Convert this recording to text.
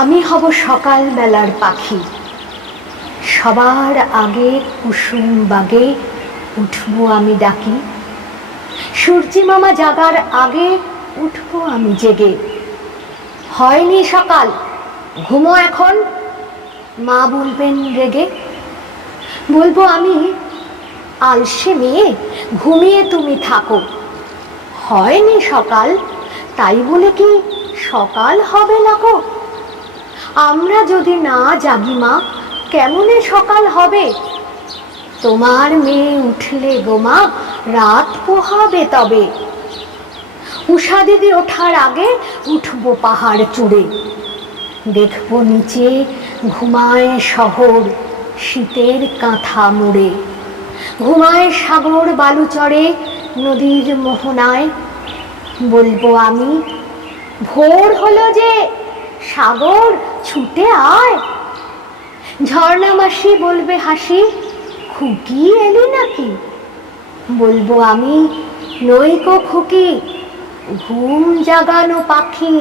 আমি হব সকাল বেলার পাখি, সবার আগে কুসুম বাগে উঠবো আমি ডাকি। সূর্যি মামা জাগার আগে উঠবো আমি জেগে। হয়নি সকাল, ঘুমো এখন, মা বলবেন রেগে। বলবো আমি, আলসে মেয়ে, ঘুমিয়ে তুমি থাকো। হয়নি সকাল, তাই বলে কি সকাল হবে না গো? আমরা যদি না জাগি মা, কেমনে সকাল হবে? তোমার মেয়ে উঠলে গো মা, রাত পোহাবে তবে। উষা দিদি ওঠার আগে উঠবো পাহাড় চূড়ে। দেখবো নিচে ঘুমায় শহর শীতের কাঁথা মুড়ে। ঘুমায় সাগর বালুচরে নদীর মোহনায়। বলবো আমি, ভোর হলো যে, সাগর ছুটে আয়। ঝর্ণা মাসি বলবে হাসি, খুকি এলি নাকি? বলবো আমি, নইকো খুকি, ঘুম জাগানো পাখি।